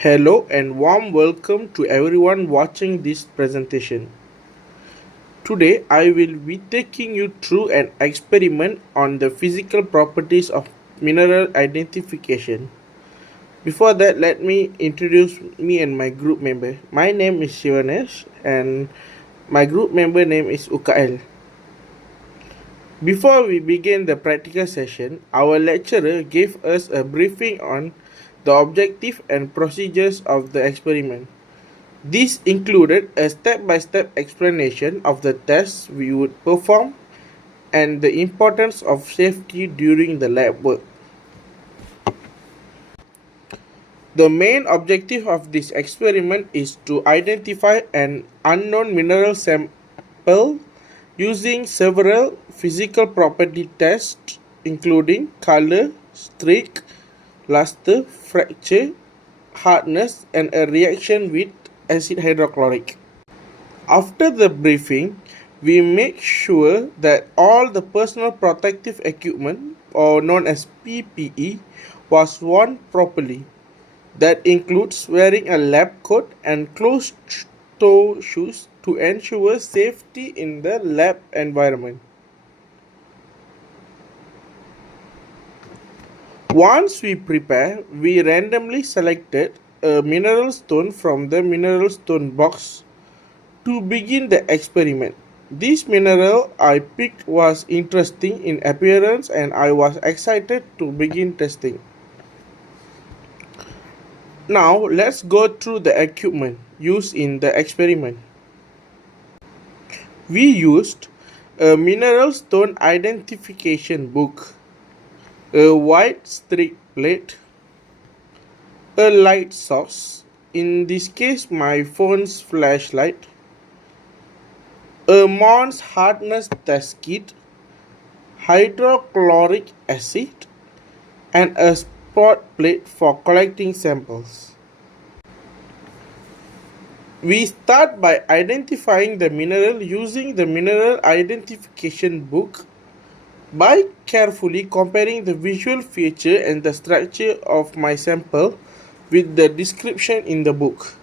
Hello and warm welcome to everyone watching this presentation. Today I will be taking you through an experiment on the physical properties of mineral identification. Before that, let me introduce me and my group member. My name is SHIVANESH and my group member name is Ukail. Before we begin the practical session, our lecturer gave us a briefing on the objective and procedures of the experiment. This included a step-by-step explanation of the tests we would perform and the importance of safety during the lab work. The main objective of this experiment is to identify an unknown mineral sample using several physical property tests including color, streak, luster, fracture, hardness, and a reaction with acid hydrochloric. After the briefing, we make sure that all the personal protective equipment, or known as PPE, was worn properly. That includes wearing a lab coat and closed-toe shoes to ensure safety in the lab environment. Once we prepare, we randomly selected a mineral stone from the mineral stone box to begin the experiment. This mineral I picked was interesting in appearance and I was excited to begin testing. Now let's go through the equipment used in the experiment. We used a mineral stone identification book, a white streak plate, a light source, in this case my phone's flashlight, a Mons hardness test kit, hydrochloric acid, and a spot plate for collecting samples. We start by identifying the mineral using the mineral identification book by carefully comparing the visual feature and the structure of my sample with the description in the book.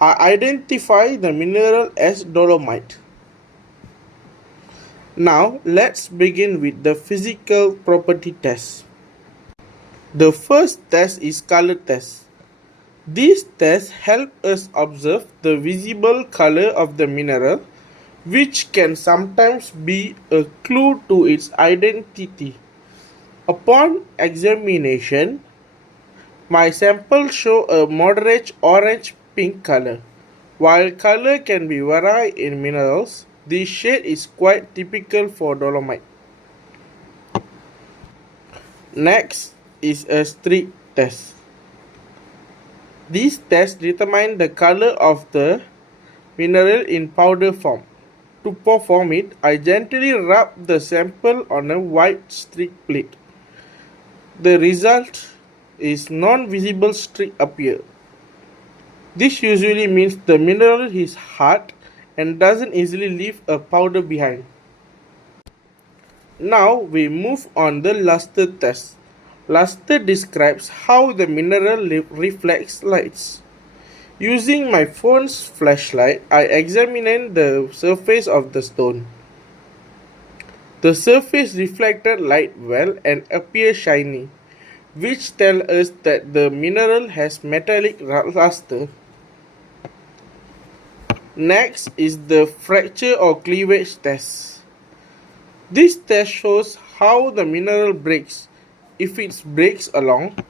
I identify the mineral as dolomite. Now let's begin with the physical property test. The first test is color test. This test helps us observe the visible color of the mineral, which can sometimes be a clue to its identity. Upon examination, my sample show a moderate orange-pink color. While color can be varied in minerals, this shade is quite typical for dolomite. Next is a streak test. This test determines the color of the mineral in powder form. To perform it, I gently rub the sample on a white streak plate. The result is non-visible streak appear. This usually means the mineral is hard and doesn't easily leave a powder behind. Now we move on the luster test. Luster describes how the mineral reflects lights. Using my phone's flashlight, I examined the surface of the stone. The surface reflected light well and appears shiny, which tells us that the mineral has metallic luster. Next is the fracture or cleavage test. This test shows how the mineral breaks. If it breaks along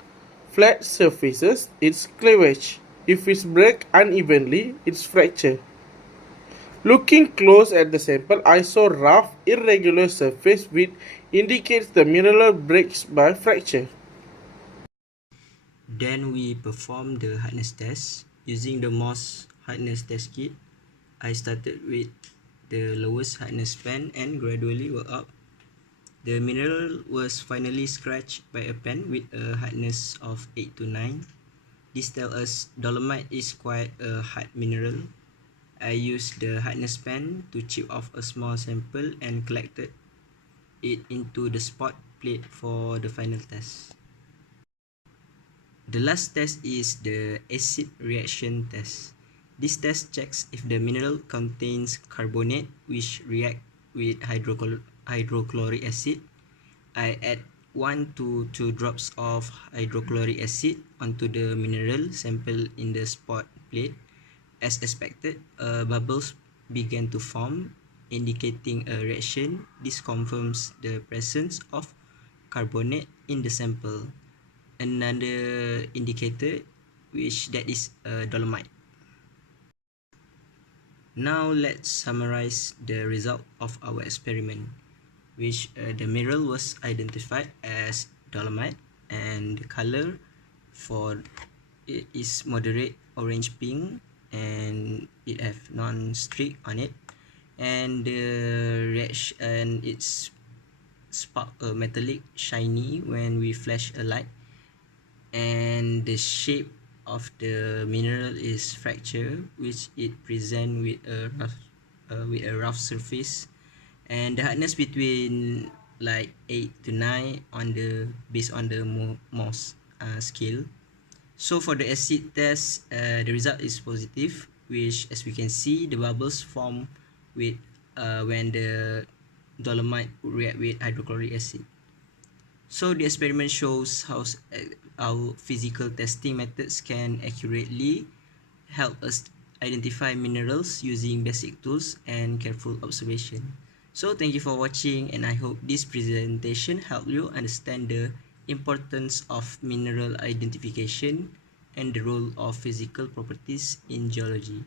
flat surfaces, it's cleavage. If it breaks unevenly, it's fracture. Looking close at the sample, I saw rough, irregular surface which indicates the mineral breaks by fracture. Then we perform the hardness test using the Mohs hardness test kit. I started with the lowest hardness pen and gradually worked up. The mineral was finally scratched by a pen with a hardness of 8 to 9. This tells us dolomite is quite a hard mineral. I used the hardness pen to chip off a small sample and collected it into the spot plate for the final test. The last test is the acid reaction test. This test checks if the mineral contains carbonate which react with hydrochloric acid. I add 1 to 2 drops of hydrochloric acid onto the mineral sample in the spot plate. As expected, bubbles began to form, indicating a reaction. This confirms the presence of carbonate in the sample. Another indicator which that is dolomite. Now let's summarize the result of our experiment, which the mineral was identified as dolomite, and the color for it is moderate orange pink, and it have non-streak on it, and the reaction, and it's spark a metallic shiny when we flash a light, and the shape of the mineral is fracture, which it present with a rough surface, and the hardness between like 8 to 9 on the based on the Mohs scale. So for the acid test, the result is positive, which as we can see the bubbles form with when the dolomite react with hydrochloric acid. So the experiment shows how physical testing methods can accurately help us identify minerals using basic tools and careful observation. So thank you for watching, and I hope this presentation helped you understand the importance of mineral identification and the role of physical properties in geology.